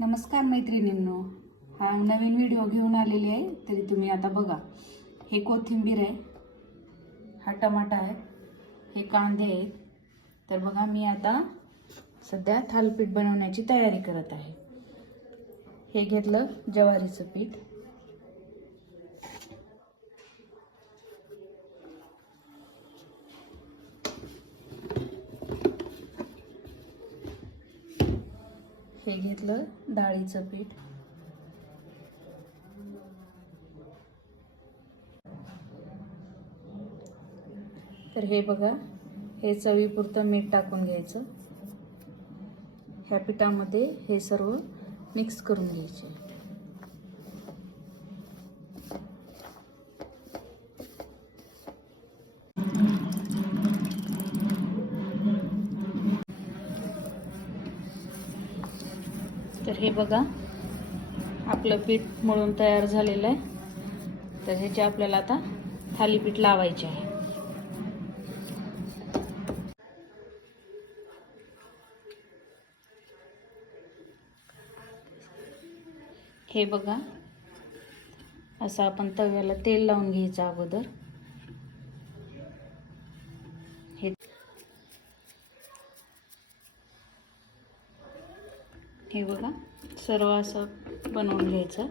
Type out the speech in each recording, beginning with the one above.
नमस्कार मैत्रिणींनो, हा नवीन व्हिडिओ घेऊन आलेली आहे. तरी तुम्ही आता बघा, हे कोथिंबीर आहे, हा टमाटा आहे, हे कांदे आहेत. तर बघा, मी आता सध्या थालीपीठ बनवण्याची तयारी करत आहे. हे घेतलं ज्वारीचं पीठ, हे घेतलं डाळीचं पीठ, तर हे बघा, हे चवीपुरतं मीठ टाकून घ्यायचं. ह्या पिठामध्ये हे सर्व मिक्स करून घ्यायचे. तर हे बघा, आपलं पीठ मळून तयार झालेलं आहे. तर ह्याचे आपल्याला आता थालीपीठ लावायचे आहे. हे बघा, असं आपण तव्याला तेल लावून घ्यायचं अगोदर. हे बघा, सर्व असं बनवून घ्यायचं.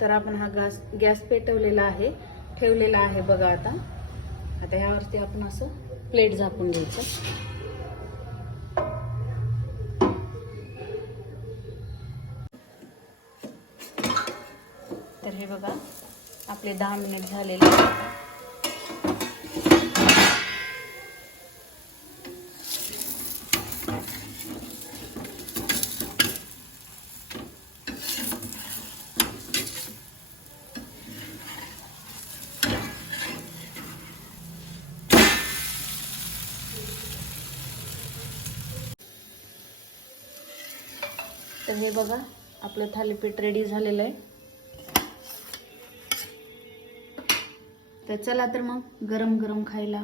तर आपण हा गॅस पेटवलेला आहे, ठेवलेला आहे बघा. आता ह्यावरती आपण असं प्लेट झाकून घ्यायचं. तर हे बघा, आपले 10 मिनिट झालेले. तर हे बघा, आपलं थालीपीठ रेडी झालेलं आहे. तर चला तर मग गरम गरम खायला.